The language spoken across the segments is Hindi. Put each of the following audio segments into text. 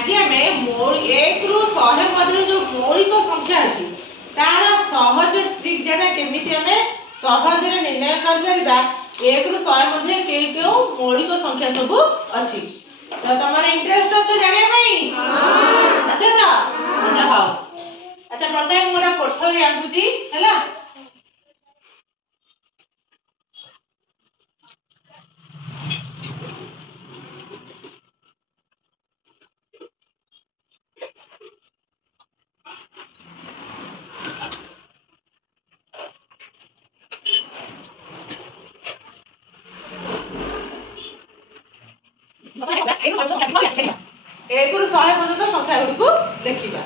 आज आम 1 ରୁ 100 मध्य जो मौलिक संख्या अच्छी तार सहज ट्रिक जगह केमिति आम सहज निर्णय कर 1 ରୁ 100 मध्य क्यों मौलिक संख्या सब अच्छी तो तुम इंटरेस्ट अच्छे जाना अच्छा तो अच्छा हाँ अच्छा प्रथम मोर कोठरी आंकुची हैला एक रु 100 पर्यंत संख्या गुड़ी देखा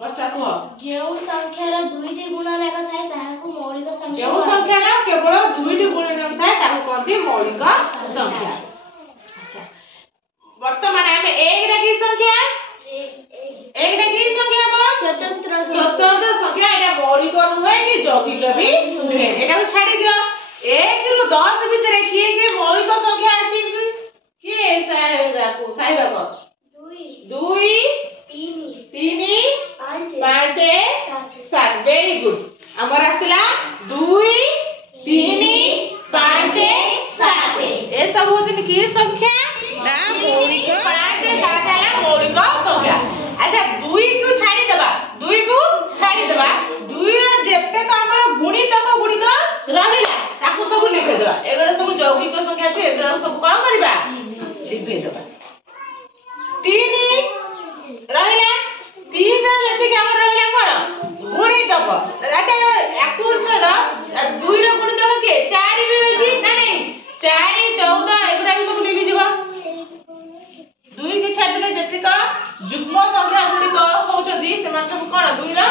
वर्षा कह जो संख्यार दुईटी गुणनक थाए ताहाकू मौलिक संख्या जो संख्यार केवल दुईटी गुणनक थाए ताकू कहते मौलिक संख्या अच्छा वर्तमान हम एक की संख्या स्वतंत्र संख्या एटा मौलिक नुहे कि यौगिक भी नुहे एटा को छाड़ी दियो 1 ରୁ 10 भितर किए मौलिक संख्या अछि किए साहेब साहेब 2 3 5 7 वेरी गुड हमर आसला 2 3 5 7 ए सब होजन की संख्या ना मौलिक 5 7 है मौलिक संख्या अच्छा 2 को छाड़ी देबा 2 को छाड़ी देबा 2 रो जेते का हमर गुणितक गुणिक रहिला ताकू सब लिखि देबा एगडा सब यौगिक संख्या छै एगडा सब का करबा लिखि देबा 3 रहिला 3 जति के हमर रहिला कोन गुणितक अच्छा एकुरसर 2 रो गुणितक के 4 भी रही ना नहीं 4 14 एगडा सब लिखि जीवा 2 के छाड़ देले जति का युग्म संख्या गुडी को होचदी से मान सब कोन 2 रो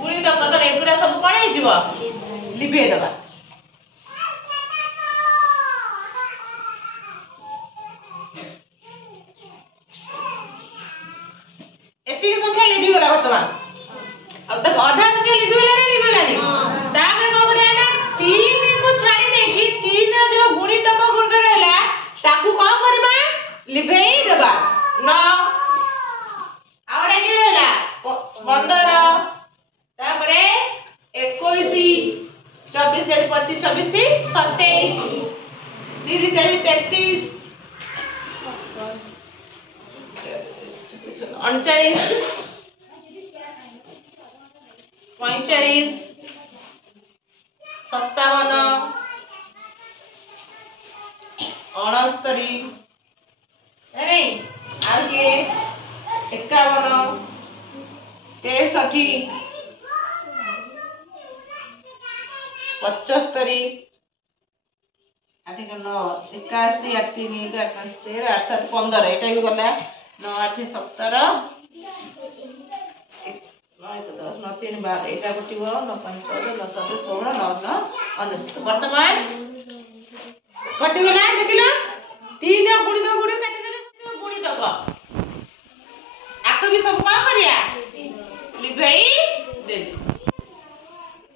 गुणितक तो एगडा सब कोन हे जीवा लिखि देबा एती संख्या लिखि गला वर्तमान अब तक आधा संख्या लिखि गला नहीं तापर को करे ना 3 को छाड़ी दे कि 3 जो गुणितक गुण रहला ताकू का करबा लिखई देबा 9 आवडा के रहला 15 तापरे 21 24 25 26 27 30 33 39 45 57 69 नहीं आगे 51 63 75 आठ 9 81 8 3 1 8 5 13 8 7 15 एटा भी गला 9 8 17 9 10 9 3 12 एटा गुटिबो 9 5 14 9 7 16 9 9 19 वर्तमान कटि गला देखिलो 3 गुणित काटि देले गुणितक आको भी सब का करिया लिखई दे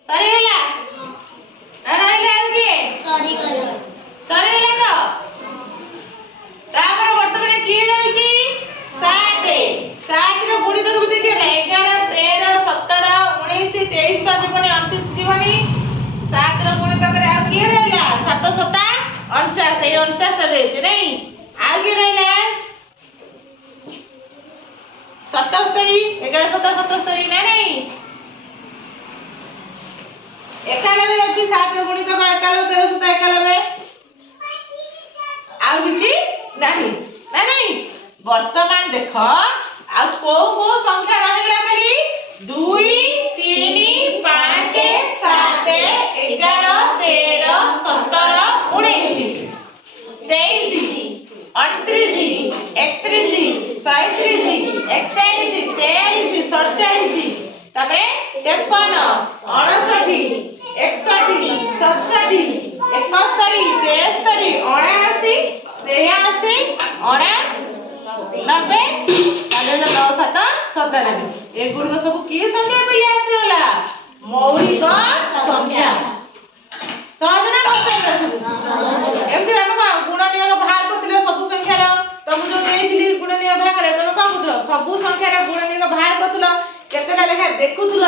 सही होला ना रहला के सॉरी कर सही होला तो तापर वर्तमान की रही 7 रो गुणितक भी देखियो 11 13 17 19 23 का जीवनी 29 जीवनी 7 रो गुणितक रे आ की रहला 7 7 49 ए 49 रे छै नहीं आगे रहला 77 11 7 77 ना नहीं 91 अछि 7 रो गुणितक 91 13 7 91 आउ किछि नहीं ना नहीं वर्तमान देख आ को संख्या रहला खाली 2 3 5 7 11 13 17 19 23 29 31 37 41 43 47 तापरे 53 59 61 67 71 73 79 79 नब्बे 97 एगुड़ सब किए संख्या पे आसीगला मौलिक संख्या सहज ना कष्ट एमती आम गुणनीय बाहर करते सब संख्यार तुम जो देती गुणनीय भाग तुम कौन कर सब संख्यार गुणनीय बाहर कर केतेटा लेखा देखुल तुम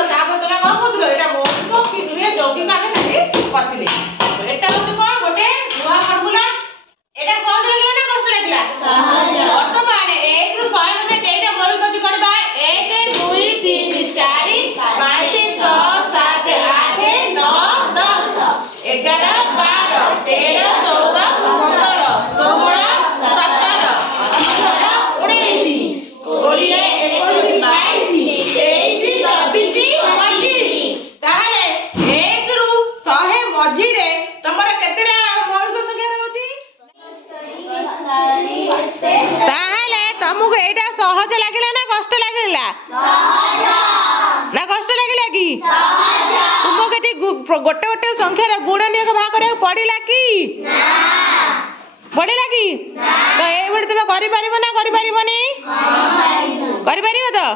कौन कर मौलिक कि नुहे यौगिक आम खाली करते एटा हूँ कौन गोटे नुआ फर्मुला एटा सहज लगे ना कष्ट लगे बर्तमान 1 रु 100 मध्य केटा मौलिक अछि करबा 1 2 3 4 5 6 7 8 9 10 11 12 13 14 15 16 17 18 19 20 21 22 23 24 25 ताहले 1 रु 100 मझिरे तमरा केतेटा मौलिक संख्या रहउची ताहले तुमको एटा सहज लागिला ना कष्ट लागिला ना कष्ट लागिला कि तुमको केटी गोटे गोटे संख्यार गुणनीय भाग करे पड़िला कि पड़िला कि तो ए बडे तुम करि परिबो ना करि परिबोनी करि परिबो तो